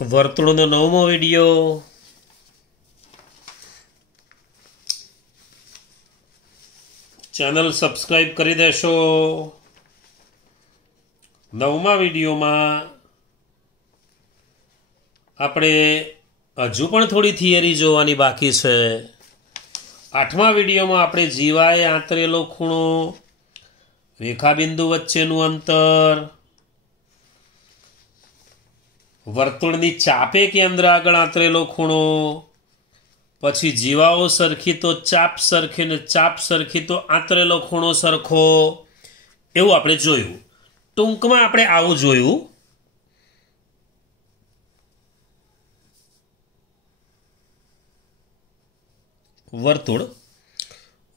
વર્તુળનો 9મો video. Channel subscribe કરી દેશો. 9મા વિડીયોમાં આપણે હજુ પણ થોડી થિયરી જોવાની બાકી છે. 8મા વિડીયોમાં આપણે જીવાએ આંતરેલો ખૂણો, રેખાબિંદુ વચ્ચેનું અંતર, વર્તુળની ચાપે કેન્દ્ર આગળ આંતરેલો ખૂણો, પછી જીવાઓ સરખી તો ચાપ સરખી ને ચાપ સરખી તો આંતરેલો ખૂણો સરખો, એવું આપણે જોયું. ટૂંકમાં આપણે આવું જોયું.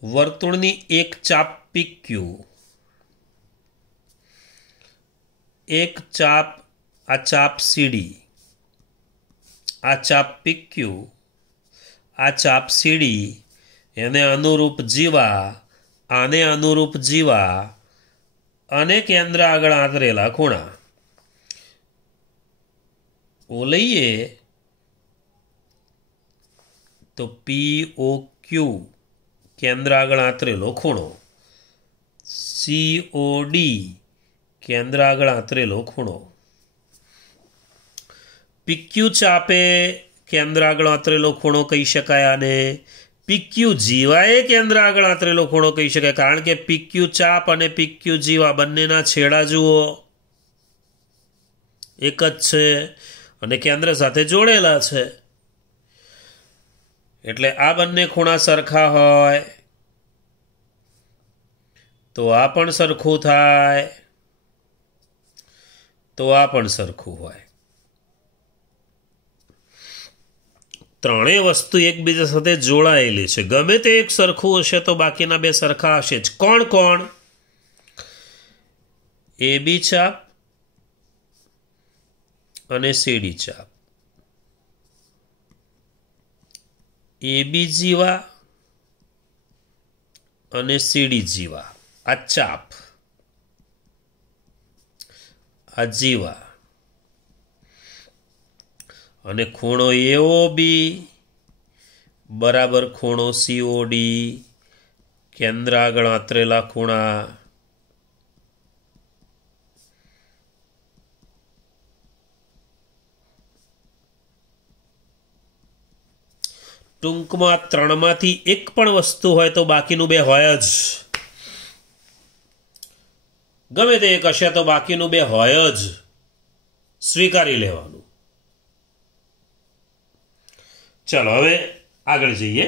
વર્તુળની એક ચાપ PQ, એક ચાપ આ ચાપ CD, આ ચાપ PQ, આ ચાપ CD, એને અનુરૂપ જીવા, આને અનુરૂપ જીવા અને કેન્દ્ર આગળ આંતરેલા ખૂણા. ઓ લઈએ તો POQ કેન્દ્ર આગળ આંતરેલો ખૂણો, COD કેન્દ્ર આગળ આંતરેલો ખૂણો, PQ ચાપે કેન્દ્ર આગળ આંતરેલો ખૂણો કહી શકાય અને PQ જીવાએ કેન્દ્ર આગળ આંતરેલો ખૂણો કહી શકાય, કારણ કે PQ ચાપ અને PQ જીવા બંનેના છેડા જુઓ એક જ છે અને કેન્દ્ર સાથે જોડેલા છે, એટલે આ બંને ખૂણા સરખા હોય તો આ પણ સરખું થાય, તો આ પણ સરખું હોય. ત્રણેય વસ્તુ એકબીજા સાથે જોડાયેલી છે. ગમે તે એક સરખું હશે તો બાકીના બે સરખા હશે જ. કોણ કોણ? AB ચાપ અને CD ચાપ. AB જીવા અને CD જીવા, આ ચાપ, આ જીવા અને ખૂણો AOB બરાબર ખૂણો COD, કેન્દ્ર આગળ આંતરેલા ખૂણા. ટૂંકમાં ત્રણમાંથી એક પણ વસ્તુ હોય તો બાકીનું બે હોય જ. ગમે તે એક હશે તો બાકીનું બે હોય જ, સ્વીકારી લેવાનું. ચલો હવે આગળ જઈએ.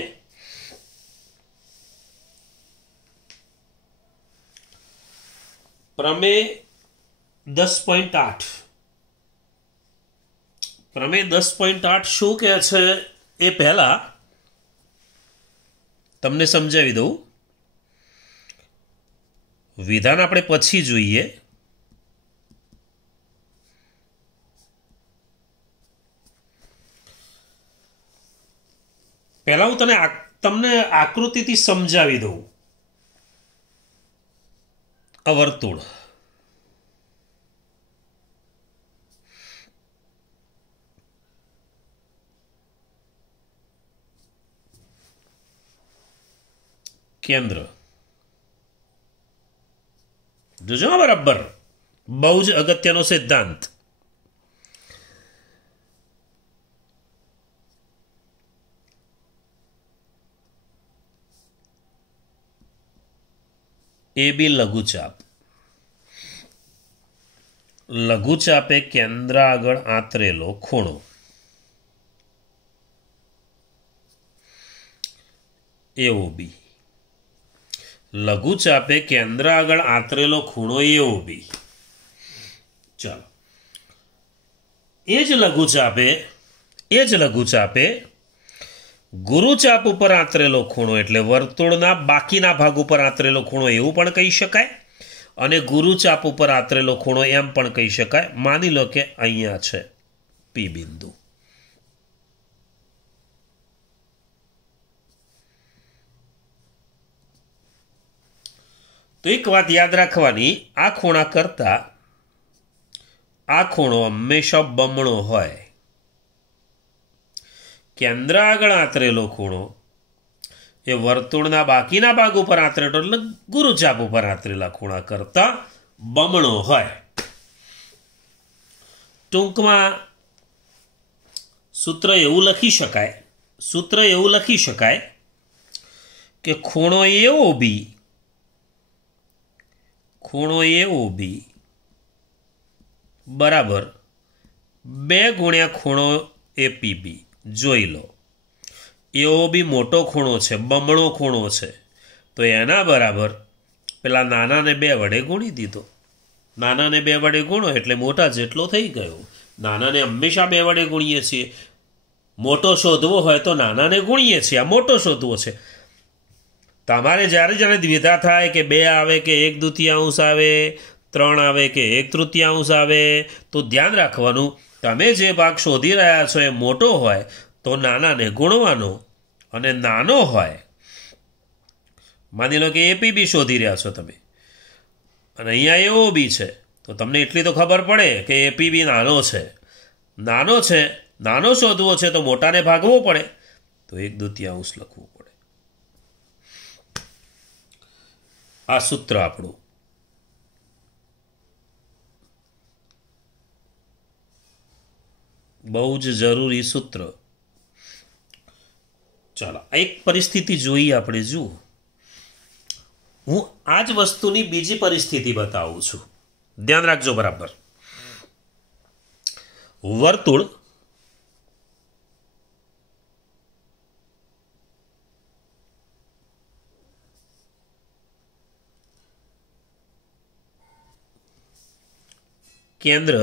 પ્રમેય 10.8. પ્રમેય 10.8 શું કહે છે એ પહેલા તમને સમજાવી દઉં. વિધાન આપણે પછી જોઈએ. પહેલા હું તમને આકૃતિથી સમજાવી દઉં. આ વર્તુળ, કેન્દ્ર, જોજો બરાબર, બહુ જ અગત્યનો સિદ્ધાંત. AB લઘુચાપ, લઘુચાપે કેન્દ્ર આગળ આંતરેલો ખૂણો. AOB, લઘુચાપે કેન્દ્ર આગળ આંતરેલો ખૂણો AOB. ચાલો, એ જ લઘુચાપે ગુરુચાપ ઉપર આંતરેલો ખૂણો એટલે વર્તુળના બાકીના ભાગ ઉપર આંતરેલો ખૂણો એવું પણ કહી શકાય અને ગુરુચાપ ઉપર આંતરેલો ખૂણો એમ પણ કહી શકાય. માની લો કે અહીંયા છે P બિંદુ. તો એક વાત યાદ રાખવાની, આ ખૂણા કરતા આ ખૂણો હંમેશા બમણો હોય. કેન્દ્ર આગળ આંતરેલો ખૂણો એ વર્તુળના બાકીના ભાગ ઉપર આંતરેલો એટલે ગુરુચાપ ઉપર આંતરેલા ખૂણા કરતા બમણો હોય. ટૂંકમાં સૂત્ર એવું લખી શકાય કે ખૂણો બી બરાબર 2 ગુણ્યા ખૂણો એપીબી. જોઈ લો, એવો બી મોટો ખૂણો છે, બમણો ખૂણો છે, તો એના બરાબર પેલા નાનાને 2 વડે ગુણી દીધો. નાનાને 2 વડે ગુણો એટલે મોટા જેટલો થઈ ગયો. નાનાને હંમેશા 2 વડે ગુણીએ છીએ. મોટો શોધવો હોય તો નાનાને ગુણીએ છીએ. આ મોટો શોધવો છે. તમારે જ્યારે દ્વિધા થાય કે 2 આવે કે 1/2 આવે, 3 આવે કે 1/3 આવે, તો ધ્યાન રાખવાનું, તમે જે ભાગ શોધી રહ્યા છો એ મોટો હોય તો નાનાને ગુણવાનો, અને નાનો હોય, માની લો કે એપીબી શોધી રહ્યા છો તમે અને અહીંયા એઓ બી છે, તો તમને એટલી તો ખબર પડે કે એપીબી નાનો છે. નાનો શોધવો છે તો મોટાને ભાગવો પડે, તો 1/2 લખવું પડે. આ સૂત્ર આપણું. બહુ જ જરૂરી સૂત્ર. ચાલો એક પરિસ્થિતિ જોઈએ આપણે. જુઓ, હું આ જ વસ્તુની બીજી પરિસ્થિતિ બતાવું છું. ધ્યાન રાખજો બરાબર. વર્તુળ કેન્દ્ર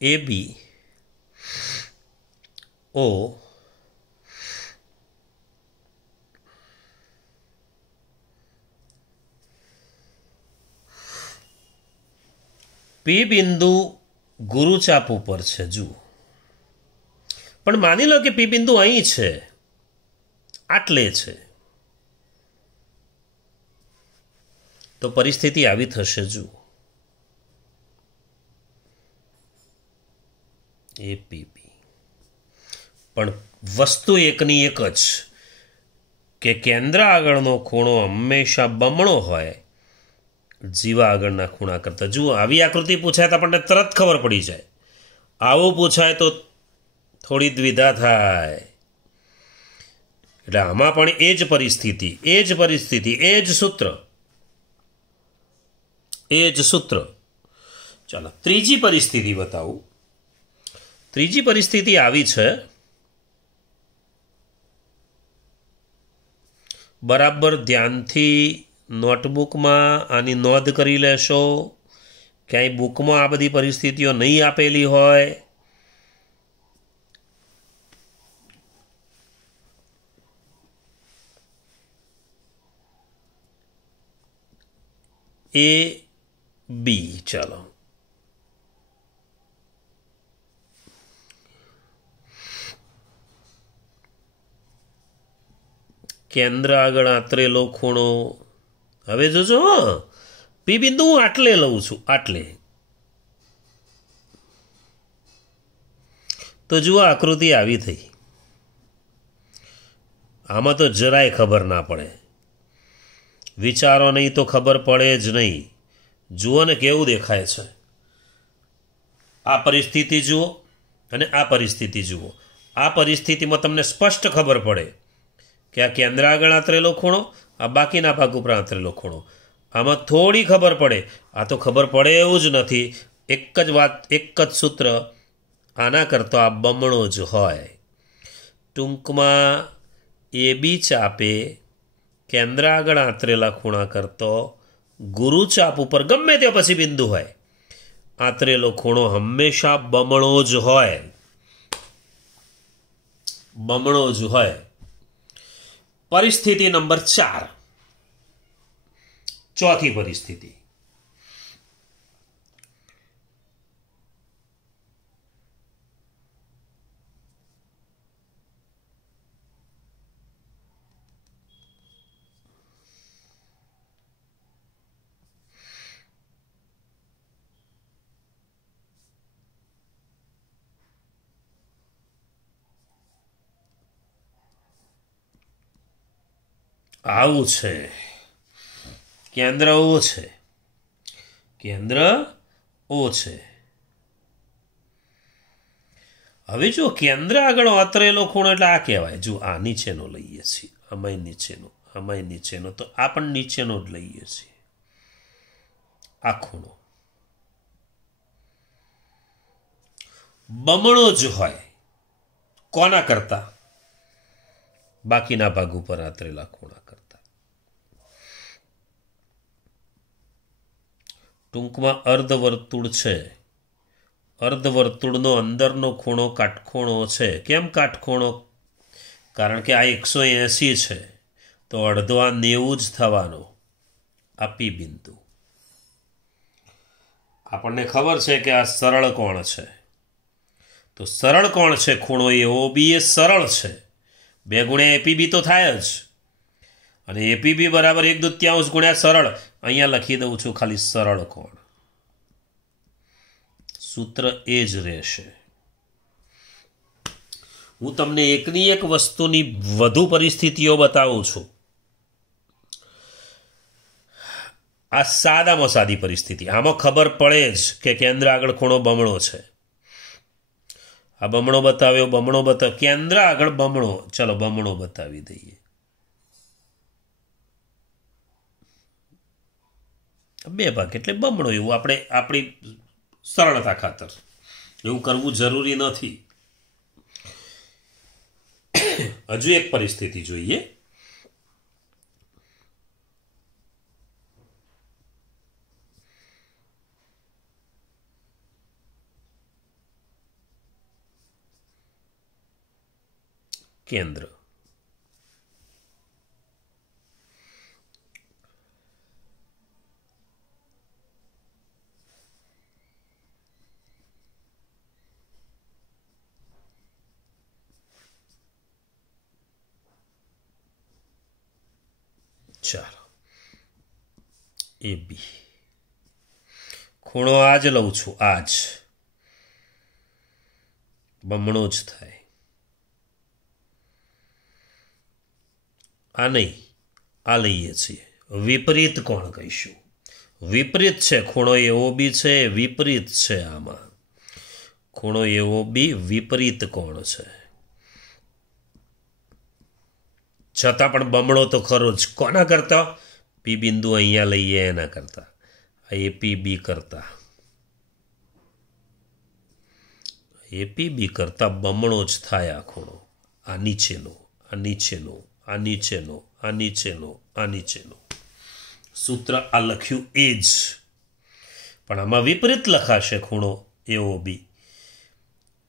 AB O P બિંદુ ગુરુચાપ ઉપર છે. જુઓ, પણ માની લો કે P બિંદુ અહીં છે, આટલે છે, તો પરિસ્થિતિ આવી થશે. જુઓ, એપીબી. પણ વસ્તુ એકની એક જ કે કેન્દ્ર આગળનો ખૂણો હંમેશા બમણો હોય જીવા આગળના ખૂણા કરતા. જુઓ, આવી આકૃતિ પૂછાય તો આપણને તરત ખબર પડી જાય. આવું પૂછાય તો થોડી દ્વિધા થાય. એટલે આમાં પણ એ જ પરિસ્થિતિ, એ જ સૂત્ર. ચાલો ત્રીજી પરિસ્થિતિ બતાવું. ત્રીજી પરિસ્થિતિ આવી છે. બરાબર ધ્યાનથી નોટબુકમાં આની નોંધ કરી લેશો. ક્યાંય બુકમાં આ બધી પરિસ્થિતિઓ નહીં આપેલી હોય. એ બી. ચાલો, કેન્દ્ર આગળ આંતરેલો ખૂણો. હવે જોજો, પી બિંદુ હું આટલે લઉં છું, આટલે. તો જુઓ, આકૃતિ આવી થઈ. આમાં તો જરાય ખબર ના પડે. વિચારો નહીં તો ખબર પડે જ નહીં. જુઓ ને કેવું દેખાય છે. આ પરિસ્થિતિ જુઓ અને આ પરિસ્થિતિ જુઓ. આ પરિસ્થિતિમાં તમને સ્પષ્ટ ખબર પડે કે આ કેન્દ્ર આગળ આંતરેલો ખૂણો, આ બાકીના ભાગ ઉપર આંતરેલો ખૂણો. આમાં થોડી ખબર પડે. આ તો ખબર પડે એવું જ નથી. એક જ વાત, એક જ સૂત્ર. આના કરતો આ બમણો જ હોય. ટૂંકમાં એબી ચાપે કેન્દ્ર આગળ આંતરેલા ખૂણા કરતો ગુરુચાપ ઉપર ગમે તે પછી બિંદુ હોય આંતરેલો ખૂણો હંમેશા બમણો જ હોય. પરિસ્થિતિ નંબર 4. ચોથી પરિસ્થિતિ. આવું છે, કેન્દ્ર ઓ છે, કેન્દ્ર ઓ છે. હવે જો કેન્દ્ર આગળ આતરેલો ખૂણો એટલે આ કહેવાય. જો આ નીચેનો લઈએ છીએ, આમાંય નીચેનો, આમાંય નીચેનો, તો આ પણ નીચેનો જ લઈએ છીએ. આ ખૂણો બમણો જ હોય કોના કરતા? બાકીના ભાગ ઉપર આતરેલા ખૂણા કરતા. ટૂંકમાં અર્ધવર્તુળ છે, અર્ધવર્તુળનો અંદરનો ખૂણો કાટખૂણો છે. કેમ કાટખૂણો? કારણ કે આ 180 છે, તો અડધો આ 90 જ થવાનો. આ પી બિંદુ. આપણને ખબર છે કે આ સરળ કોણ છે, તો સરળ કોણ છે ખૂણો એઓબી એ સરળ છે. 2 ગુણ્યા એપીબી તો થાય જ, અને એપીબી બરાબર 1/2 ગુણ્યા સરળ. અહીંયા લખી દઉં છું ખાલી સરળ કોણ. સૂત્ર એ જ રહેશે. હું તમને એકની એક વસ્તુની વધુ પરિસ્થિતિઓ બતાવું છું. આ સાદામાં સાદી પરિસ્થિતિ, આમાં ખબર પડે જ કે કેન્દ્ર આગળ ખૂણો બમણો છે. આ બમણો બતાવ્યો, બમણો બતાવ્યો, કેન્દ્ર આગળ બમણો. ચલો બમણો બતાવી દઈએ. 2 ભાગ એટલે બમણો. એવું આપણે આપણી સરળતા ખાતર એવું કરવું જરૂરી નથી. હજુ એક પરિસ્થિતિ જોઈએ. કેન્દ્ર ચાલો એ બી ખૂણો આ જ લઉં છું, આ જ બમણો જ થાય. આ નહીં, આ લઈએ છીએ. વિપરીત કોણ કહીશું. વિપરીત છે ખૂણો એવો બી છે, વિપરીત છે. આમાં ખૂણો એવો બી વિપરીત કોણ છે, છતાં પણ બમણો તો ખરો જ. કોના કરતા? પી બિંદુ અહીંયા લઈએ એના કરતા, એપી બી કરતા, એપી બી કરતા બમણો જ થાય આ ખૂણો. આ નીચેનો, આ નીચેનો, આ નીચેનો, આ નીચેનો, આ નીચેનો. સૂત્ર આ લખ્યું એ જ, પણ આમાં વિપરીત લખાશે ખૂણો એવો બી,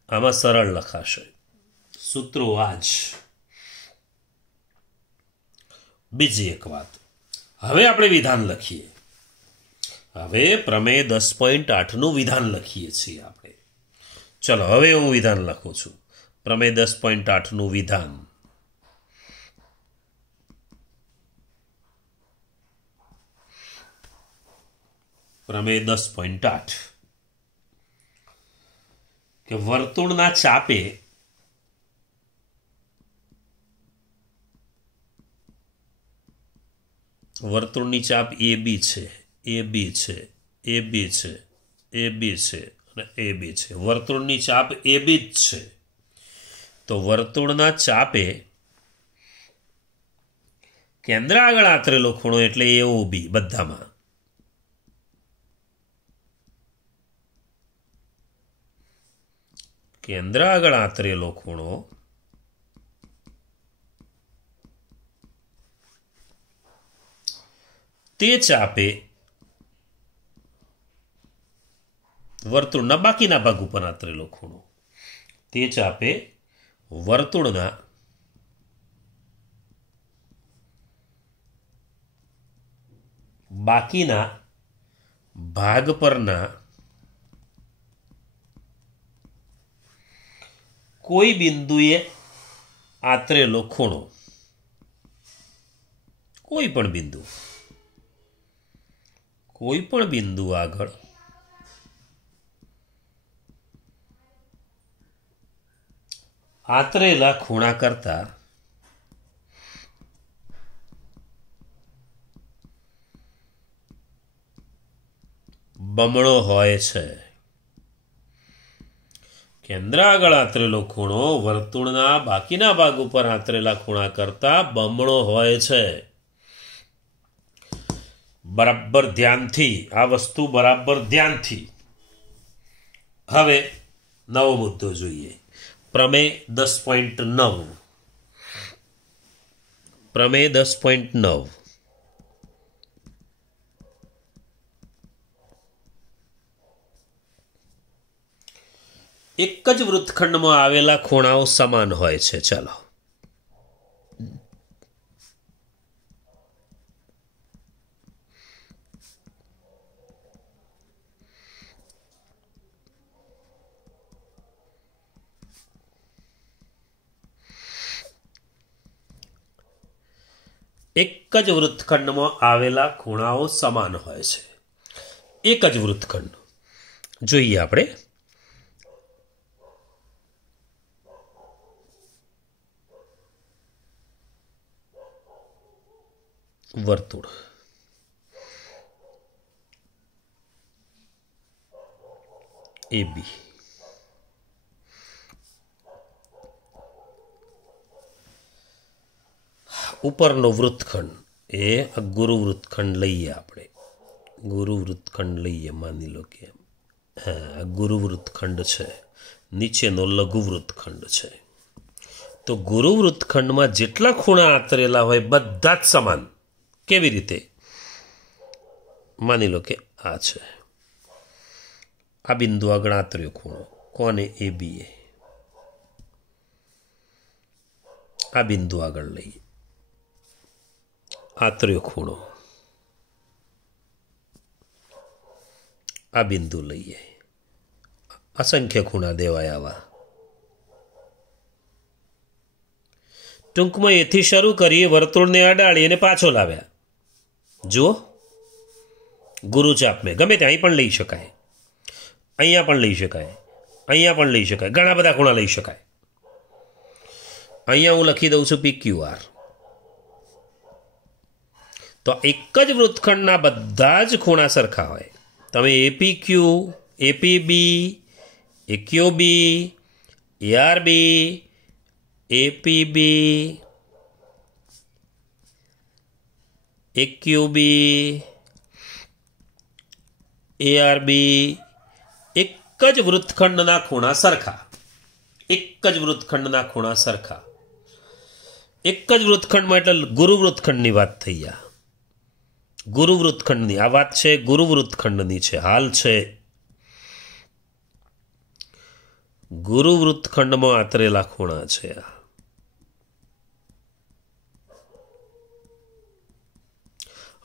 આમાં સરળ લખાશે. સૂત્રો આ જ. બીજી એક વાત, હવે આપણે વિધાન લખીએ. હવે પ્રમેય 10.8નું વિધાન લખીએ છીએ આપણે. ચલો હવે હું વિધાન લખું છું. પ્રમેય 10.8નું વિધાન. પ્રમેય 10.8 કે વર્તુળના ચાપે વર્તુળની ચાપ એ બી છે, એ બી છે, એ બી છે, એ બી છે અને એ બી છે. વર્તુળની ચાપ એ બી જ છે, તો વર્તુળના ચાપે કેન્દ્ર આગળ આતરેલો ખૂણો એટલે એઓ બી. બધામાં કેન્દ્ર આગળ આતરેલો ખૂણો તે ચાપે વર્તુળના બાકીના ભાગ ઉપર આતરેલો ખૂણો, તે ચાપે વર્તુળના બાકીના ભાગ પરના કોઈ બિંદુએ આતરેલો ખૂણો, કોઈ પણ બિંદુ, કોઈ પણ બિંદુ આગળ આતરેલા ખૂણા કરતા બમણો હોય છે. કેન્દ્ર આગળ આંતરેલો ખૂણો વર્તુળના બાકીના ભાગ ઉપર આંતરેલા ખૂણા કરતાં બમણો હોય છે. બરાબર ધ્યાનથી આ વસ્તુ બરાબર ધ્યાનથી. હવે નવો મુદ્દો જોઈએ. પ્રમેય 10.9. પ્રમેય 10.9. એક જ વૃત્તખંડમાં આવેલા ખૂણાઓ સમાન હોય છે. ચાલો એક જ વૃત્તખંડમાં આવેલા ખૂણાઓ સમાન હોય છે. એક જ વૃત્તખંડ જોઈએ આપણે. વર્તુળ AB, ઉપરનો વૃત્તખંડ એ ગુરુ વૃત્તખંડ લઈએ આપણે. ગુરુ વૃત્તખંડ લઈએ, માની લો કે હા ગુરુ વૃત્તખંડ છે. નીચેનો લઘુ વૃત્તખંડ છે. તો ગુરુ વૃત્તખંડમાં જેટલા ખૂણા આંતરેલા હોય બધા જ સમાન. કેવી રીતે? માની લો કે આ છે, આ બિંદુ આગળ આંતર્યો ખૂણો કોને AB એ, આ બિંદુ આગળ લઈએ આંતર્યો ખૂણો, આ બિંદુ લઈએ, અસંખ્ય ખૂણા દેવાય આવા. ટૂંકમાં એથી શરૂ કરીએ, વર્તુળને અડાડી અને પાછો લાવ્યા. જુઓ ગુરુચાપ મેં ગમે ત્યાં અહીં પણ લઈ શકાય, અહીંયા પણ લઈ શકાય, અહીંયા પણ લઈ શકાય, ઘણા બધા ખૂણા લઈ શકાય. અહીંયા હું લખી દઉં છું PQR. તો એક જ વૃત્તખંડના બધા જ ખૂણા સરખા હોય. તમે APQ, APB, AQB, ARB, APB, AQB, ARB, એક જ વૃત્તખંડના ખૂણા સરખા. એક જ વૃત્તખંડના ખૂણા સરખા. એક જ વૃત્તખંડમાં એટલે ગુરુ વૃત્તખંડની વાત થઈ. આ ગુરુ વૃત્તખંડની આ વાત છે, ગુરુ વૃત્તખંડની છે, હાલ છે. ગુરુ વૃત્તખંડમાં આંતરેલા ખૂણા છે.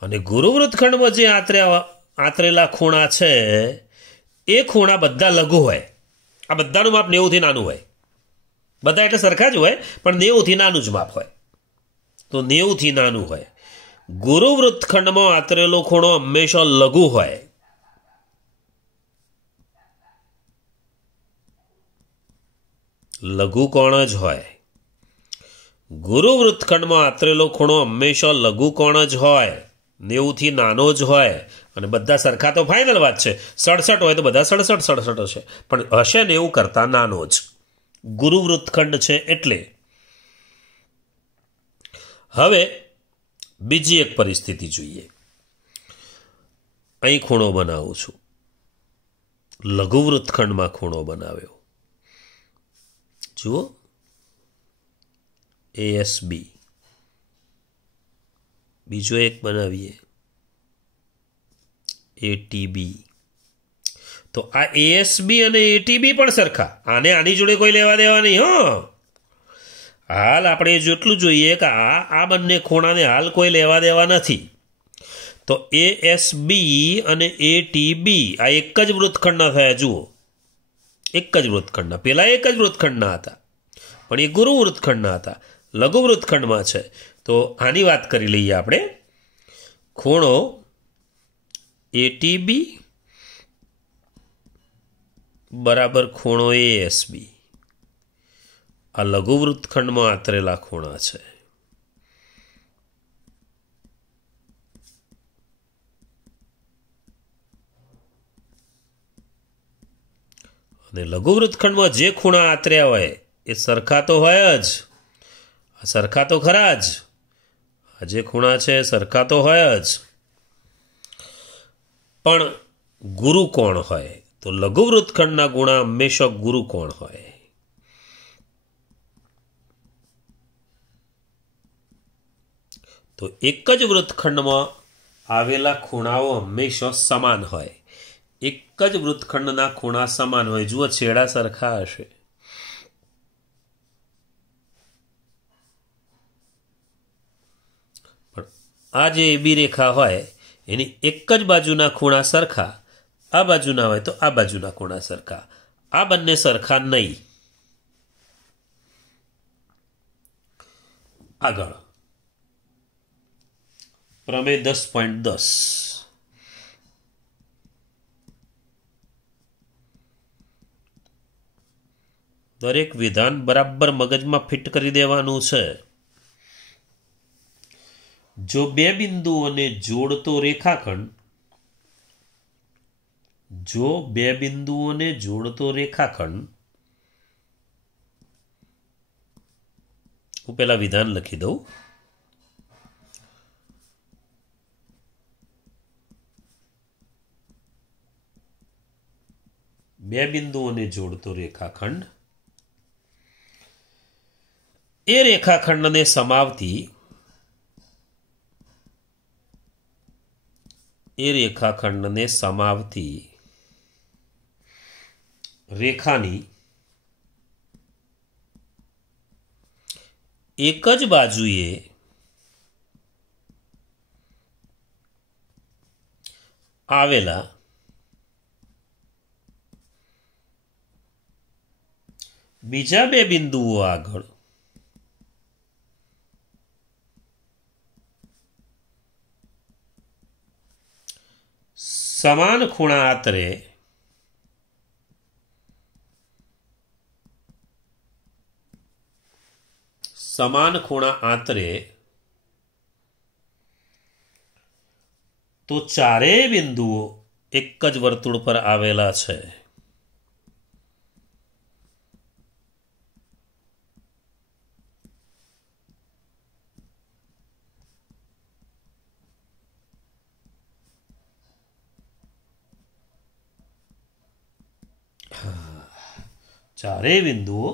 અને ગુરુ વૃત્તખંડમાં જે આંતરેલા ખૂણા છે એ ખૂણા બધા લઘુ હોય. આ બધાનું માપ 90 થી નાનું હોય. બધા એટલે સરખા જ હોય, પણ 90 થી નાનું જ માપ હોય. તો 90 થી નાનું હોય. ગુરુ વૃત્તખંડમાં આંતરેલો ખૂણો હંમેશા લઘુ હોય. લઘુ કોણ જ હોય. ગુરુ વૃત્તખંડમાં આંતરેલો ખૂણો હંમેશા લઘુ કોણ જ હોય, 90 થી નાનો જ હોય. અને બધા સરખા તો ફાઇનલ વાત છે. 67 હોય તો બધા 67 હશે, પણ હશે 90 કરતાં નાનો જ ગુરુ વૃત્તખંડ છે એટલે. હવે બીજી એક પરિસ્થિતિ જોઈએ. અહીં ખૂણો બનાવું છું, લઘુ વૃત્તખંડમાં ખૂણો બનાવ્યો. જુઓ ASB. બીજો એક બનાવીએ ATB. તો આ ASB અને ATB પણ સરખા. આને આની જોડે કોઈ લેવા દેવા નહીં. હાલ આપણે જેટલું જોઈએ કે આ બંને ખૂણાને હાલ કોઈ લેવા દેવા નથી. તો ASB અને ATB આ એક જ વૃત્તખંડના થયા. જુઓ એક જ વૃત્તખંડના. પેલા એક જ વૃત્તખંડના હતા, પણ એ ગુરુ વૃત્તખંડના હતા, લઘુ વૃત્તખંડમાં છે. તો આની વાત કરી લઈએ આપણે. ખૂણો ATB બરાબર ખૂણો ASB. આ લઘુ વૃત્તખંડમાં આંતરેલા ખૂણા છે. અને લઘુ વૃત્તખંડમાં જે ખૂણા આતર્યા હોય એ સરખા તો હોય જ, સરખા તો ખરા જ, આ જે ખૂણા છે સરખા તો હોય જ, પણ ગુરુ કોણ હોય? તો લઘુ વૃત્તખંડના ગુણા હંમેશા ગુરુ કોણ હોય? તો એક જ વૃત્તખંડમાં આવેલા ખૂણાઓ હંમેશા સમાન હોય. એક જ વૃત્તખંડના ખૂણા સમાન હોય. જુઓ, છેડા સરખા હશે, પણ આ જે એબી રેખા હોય એની એક જ બાજુના ખૂણા સરખા, આ બાજુના હોય તો આ બાજુના ખૂણા સરખા, આ બંને સરખા નહીં. આગળ પ્રમેય 10.10. દરેક વિધાન બરાબર મગજમાં ફિટ કરી દેવાનું છે. જો બે બિંદુઓને જોડતો રેખાખંડ, જો બે બિંદુઓને જોડતો રેખાખંડ, હું પહેલા વિધાન લખી દઉં. બે બિંદુઓને જોડતો રેખાખંડ એ રેખાખંડને સમાવતી રેખાની એક જ બાજુએ આવેલા બીજા બે બિંદુઓ આગળ સમાન ખૂણા આતરે તો ચારેય બિંદુઓ એક જ વર્તુળ પર આવેલા છે. ચારેય બિંદુઓ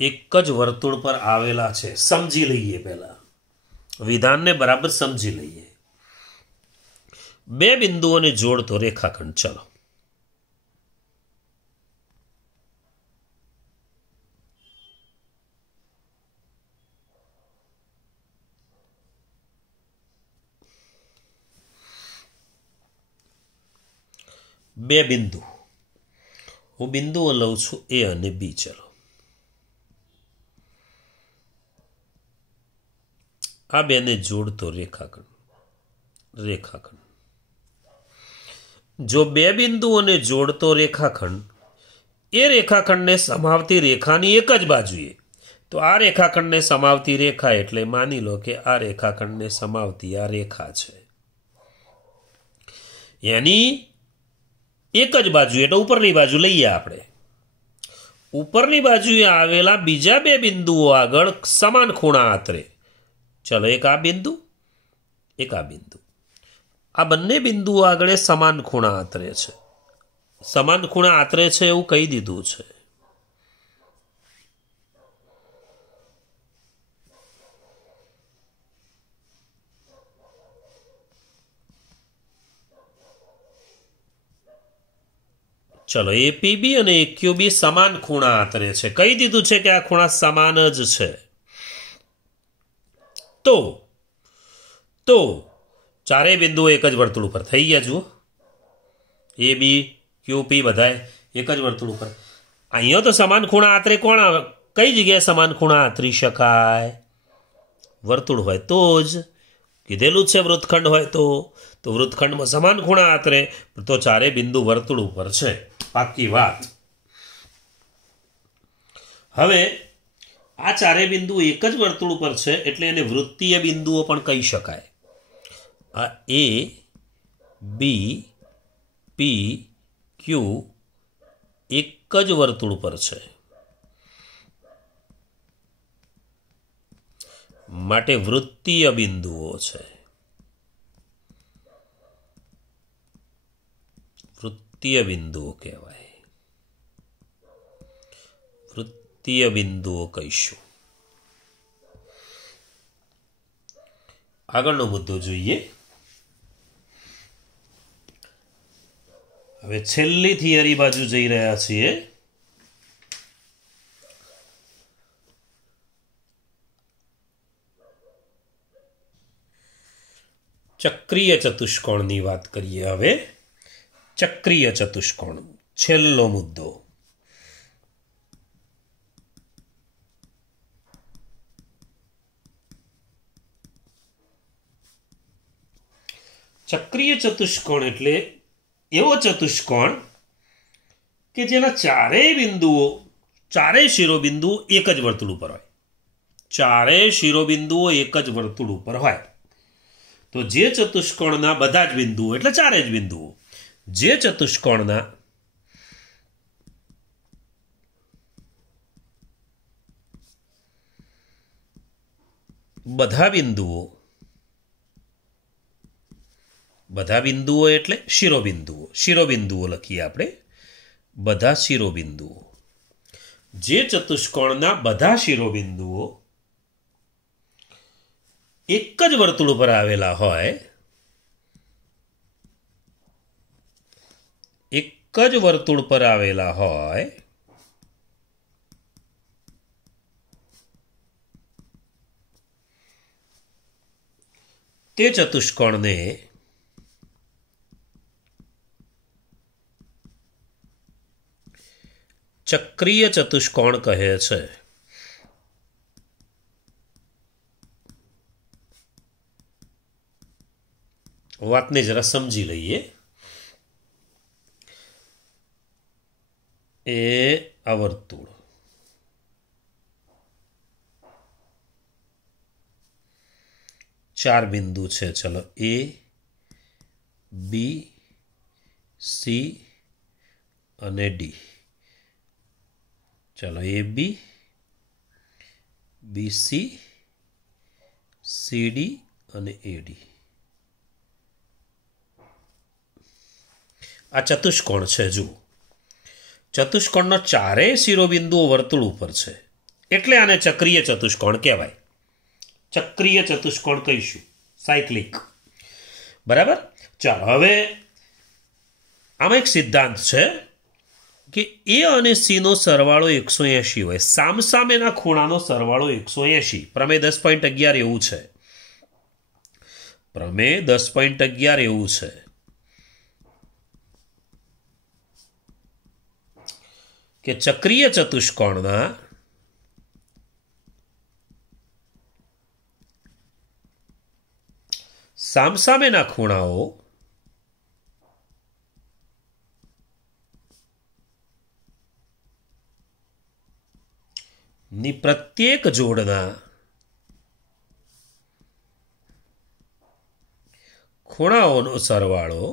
એક જ વર્તુળ પર આવેલા છે. સમજી લઈએ, પહેલા વિધાનને બરાબર સમજી લઈએ. બે બિંદુઓને જોડતો રેખાખંડ. ચલો, બે બિંદુ, હું બિંદુઓ લઉં છું એ અને બી. ચલો, આ બેને જોડતો રેખાખંડ. જો બે બિંદુઓને જોડતો રેખાખંડ એ રેખાખંડને સમાવતી રેખાની એક જ બાજુએ, તો આ રેખાખંડને સમાવતી રેખા એટલે માની લો કે આ રેખાખંડને સમાવતી આ રેખા છે, એની એક જ બાજુ એટલે ઉપરની બાજુ લઈએ આપણે. ઉપરની બાજુએ આવેલા બીજા બે બિંદુઓ આગળ સમાન ખૂણા આતરે. ચલો, એક આ બિંદુ, એક આ બિંદુ. આ બંને બિંદુઓ આગળ સમાન ખૂણા આતરે છે. સમાન ખૂણા આતરે છે એવું કહી દીધું છે. ચલો, એપીબી અને એક્યુબી સમાન ખૂણા આતરે છે. કહી દીધું છે કે આ ખૂણા સમાન જ છે. તો ચારેય બિંદુઓ એક જ વર્તુળ ઉપર થઈ ગયા. જુઓ, એ બી ક્યુ પી બધાય એક જ વર્તુળ ઉપર. અહીંયા તો સમાન ખૂણા આતરે કોણ આવે? કઈ જગ્યાએ સમાન ખૂણા આતરી શકાય? વર્તુળ હોય તો જ. કીધેલું જ છે વૃત્તખંડ હોય તો વૃત્તખંડમાં સમાન ખૂણા આતરે, તો ચારેય બિંદુ વર્તુળ ઉપર છે. પાકી વાત. હવે આ ચારેય બિંદુ એક જ વર્તુળ ઉપર છે એટલે એને વૃત્તીય બિંદુઓ પણ કહી શકાય. આ એ, બી, પી ક્યુ એક જ વર્તુળ પર છે, માટે વૃત્તીય બિંદુઓ છે. વૃત્તીય બિંદુઓ કહેવાય. વૃત્તીય બિંદુઓ કહીશું. આગળનો મુદ્દો જોઈએ. હવે છેલ્લી થિયરી બાજુ જઈ રહ્યા છીએ. ચક્રીય ચતુષ્કોણની વાત કરીએ. હવે ચક્રીય ચતુષ્કોણ છેલ્લો મુદ્દો. ચક્રીય ચતુષ્કોણ એટલે એવો ચતુષ્કોણ કે જેના ચારેય બિંદુઓ, ચારેય શિરોબિંદુઓ એક જ વર્તુળ ઉપર હોય. ચારેય શિરોબિંદુઓ એક જ વર્તુળ ઉપર હોય. તો જે ચતુષ્કોણના બધા જ બિંદુઓ એટલે ચારેય જ બિંદુઓ, જે ચતુષ્કોણના બધા બિંદુઓ એટલે શિરોબિંદુઓ લખીએ આપણે. બધા શિરોબિંદુઓ, જે ચતુષ્કોણના બધા શિરોબિંદુઓ એક જ વર્તુળ પર આવેલા હોય, એક જ વર્તુળ પર આવેલા હોય તે ચતુષ્કોણને ચક્રીય ચતુષ્કોણ કહે છે. વાતને જરા સમજી લઈએ. એ આ વર્તુળ, ચાર બિંદુ છે. ચલો, એ, બી, સી અને ડી. ચલો, એ બી, બી સી, સી ડી અને એ ડી. આ ચતુષ્કોણ છે. જુઓ, ચતુષ્કોણનો ચારેય શિરોબિંદુઓ વર્તુળ ઉપર છે એટલે આને ચક્રીય ચતુષ્કોણ કહેવાય. ચક્રીય ચતુષ્કોણ કહીશું, સાયક્લિક. બરાબર. ચાલો, હવે આમાં એક સિદ્ધાંત છે કે એ અને સી નો સરવાળો 180 હોય. સામસામેના ખૂણાનો સરવાળો 180. પ્રમેય 10.11 એવું છે. પ્રમેય 10.11 એવું છે કે ચક્રીય ચતુષ્કોણના સામસામેના ખૂણાઓ ની પ્રત્યેક જોડના ખૂણાઓનો સરવાળો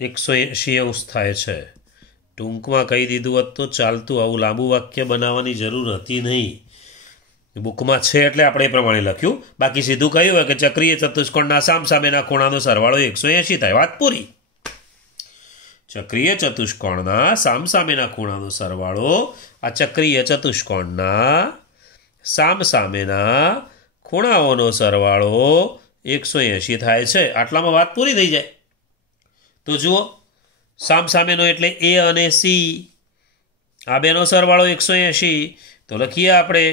180 થાય છે. ટૂંકમાં કહી દીધું હોત તો ચાલતું. આવું લાંબુ વાક્ય બનાવવાની જરૂર હતી નહીં. બુકમાં છે એટલે આપણે એ પ્રમાણે લખ્યું. બાકી સીધું કહ્યું હોય કે ચક્રીય ચતુષ્કોણના સામસામેના ખૂણાનો સરવાળો 180 થાય. વાત પૂરી. ચક્રીય ચતુષ્કોણના સામસામેના ખૂણાનો સરવાળો આ ચક્રીય ચતુષ્કોણના સામસામેના ખૂણાઓનો સરવાળો 180 થાય છે. આટલામાં વાત પૂરી થઈ જાય. તો જુઓ, સામસામેનો એટલે એ અને સી, આ બેનો સરવાળો 180. તો લખીએ આપણે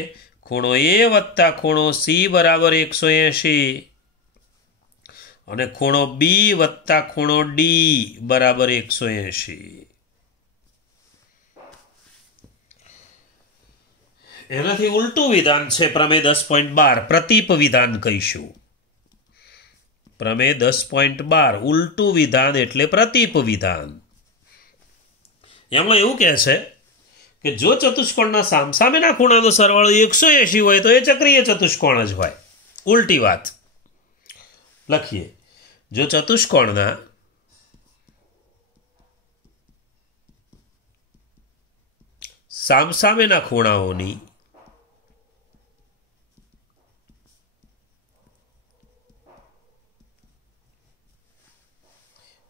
ખૂણો એ વત્તા ખૂણો સી બરાબર 180 અને ખૂણો બી વત્તા ખૂણો ડી બરાબર 180. એનાથી ઉલટું વિધાન છે પ્રમેય 10.12, પ્રતીપ વિધાન કહીશું. પ્રમેય 10.12 ઉલટું વિધાન એટલે પ્રતીપ વિધાન. એમાં એવું કહે છે કે જો ચતુષ્કોણના સામસામેના ખૂણાનો સરવાળો 180 હોય તો એ ચક્રીય ચતુષ્કોણ જ હોય. ઉલટી વાત. લખીએ. જો ચતુષ્કોણના સામસામેના ખૂણાઓની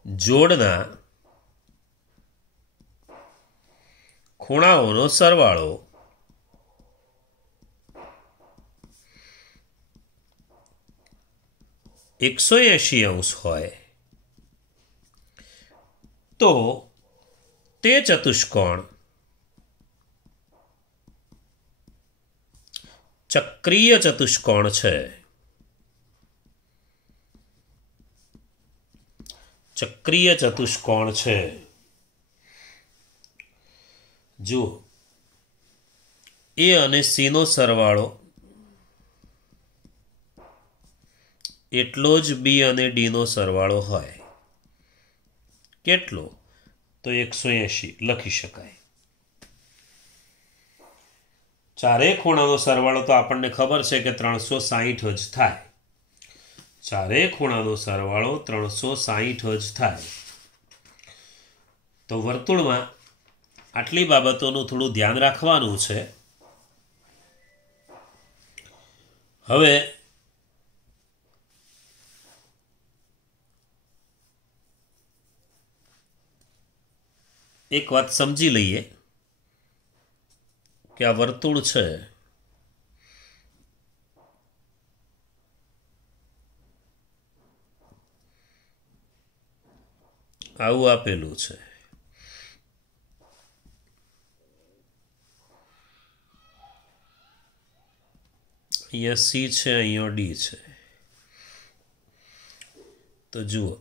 જોડના ખૂણાઓનો સરવાળો 180 અંશ હોય તો તે ચતુષ્કોણ ચક્રીય ચતુષ્કોણ છે. ચક્રીય ચતુષ્કોણ છે. જુઓ, એ અને સી નો સરવાળો એટલો જ બી અને ડી નો સરવાળો હોય. કેટલો? તો 180 લખી શકાય. ચારેય ખૂણાનો સરવાળો તો આપણને ખબર છે કે 360 જ થાય. ચારેય ખૂણાનો સરવાળો 360 જ થાય. તો વર્તુળમાં આટલી બાબતોનું થોડું ધ્યાન રાખવાનું છે. હવે એક વાત સમજી લઈએ કે આ વર્તુળ છે આવું આપેલું છે. અહીંયા સી છે, અહીંયા ડી છે. તો જુઓ,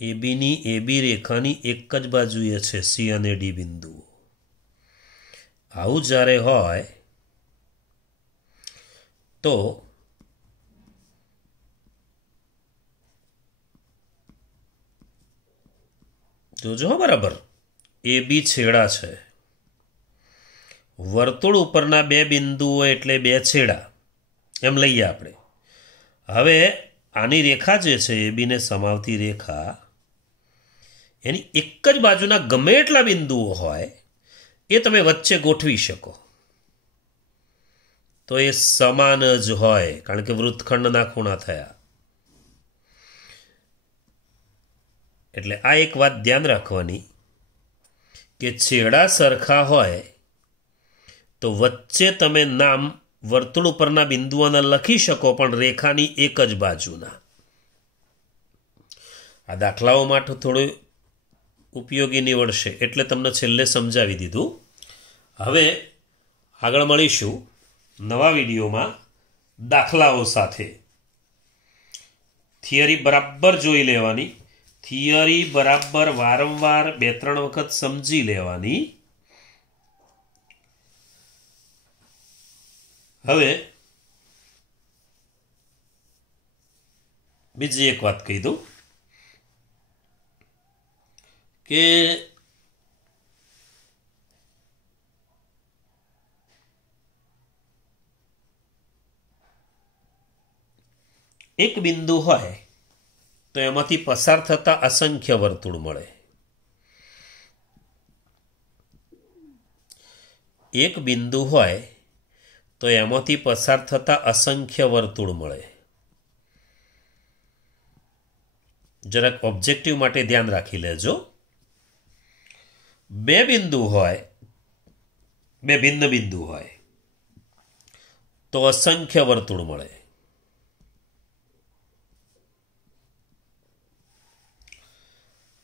એબીની એબી રેખાની એક જ બાજુએ છે સી અને ડી બિંદુઓ. આવું જ્યારે હોય તો જોજો બરાબર, એ બી છેડા છે. વર્તુળ ઉપરના બે બિંદુઓ એટલે બે છેડા એમ લઈએ આપણે. હવે આની રેખા જે છે એ બીને સમાવતી રેખા, એની એક જ બાજુના ગમે એટલા બિંદુઓ હોય એ તમે વચ્ચે ગોઠવી શકો તો એ સમાન જ હોય, કારણ કે વૃત્તખંડના ખૂણા થયા. એટલે આ એક વાત ધ્યાન રાખવાની કે છેડા સરખા હોય તો વચ્ચે તમે નામ વર્તુળ ઉપરના બિંદુઓના લખી શકો, પણ રેખાની એક જ બાજુના. આ દાખલાઓ માટે થોડું ઉપયોગી નીવડશે એટલે તમને છેલ્લે સમજાવી દીધું. હવે આગળ મળીશું નવા વિડીયોમાં દાખલાઓ સાથે. થિયરી બરાબર જોઈ લેવાની, થિયરી બરાબર વારંવાર 2-3 વખત સમજી લેવાની. હવે બીજી એક વાત કહી દઉં કે એક બિંદુ હોય તો એમાંથી પસાર થતા અસંખ્ય વર્તુળ મળે. એક બિંદુ હોય તો એમાંથી પસાર થતા અસંખ્ય વર્તુળ મળે. જરાક ઓબ્જેક્ટિવ માટે ધ્યાન રાખી લેજો. બે બિંદુ હોય, બે ભિન્ન બિંદુ હોય તો અસંખ્ય વર્તુળ મળે.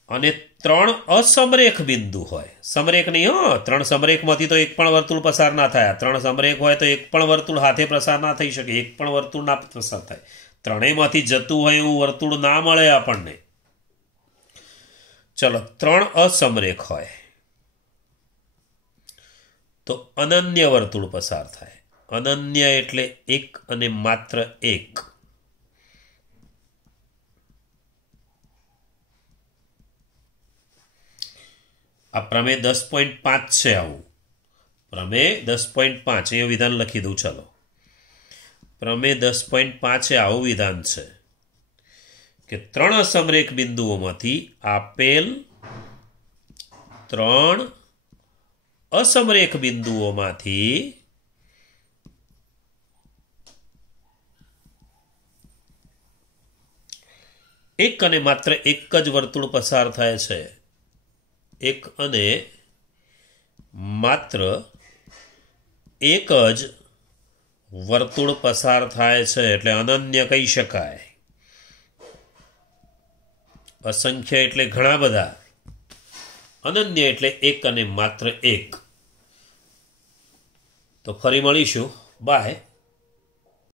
અને 3 અસમરેખ બિંદુ હોય, સમરેખ નહીં હો, 3 સમરેખમાંથી તો એક પણ વર્તુળ પસાર ના થાય. 3 સમરેખ હોય તો એક પણ વર્તુળ હાથે પસાર ના થઈ શકે, એક પણ વર્તુળ ના પસાર થાય. ત્રણેયમાંથી જતું હોય એવું વર્તુળ ના મળે આપણને. ચલો, 3 અસમરેખ હોય તો અનન્ય વર્તુળ પસાર થાય. અનન્ય એટલે એક અને માત્ર એક. આ પ્રમેય 10.5 છે. આવું પ્રમેય 10.5 એ વિધાન લખી દઉં. ચલો, પ્રમેય 10.5 આવું વિધાન છે કે 3 અસમરેખ બિંદુઓમાંથી આપેલ 3 અસમરેખ બિંદુઓમાંથી એક અને માત્ર એક જ વર્તુળ પસાર થાય છે. એક અને માત્ર એક જ વર્તુળ પસાર થાય છે એટલે અનન્ય કહી શકાય. અસંખ્ય એટલે ઘણા બધા, અનન્ય એટલે એક અને માત્ર એક. તો ફરી મળીશું. બાય.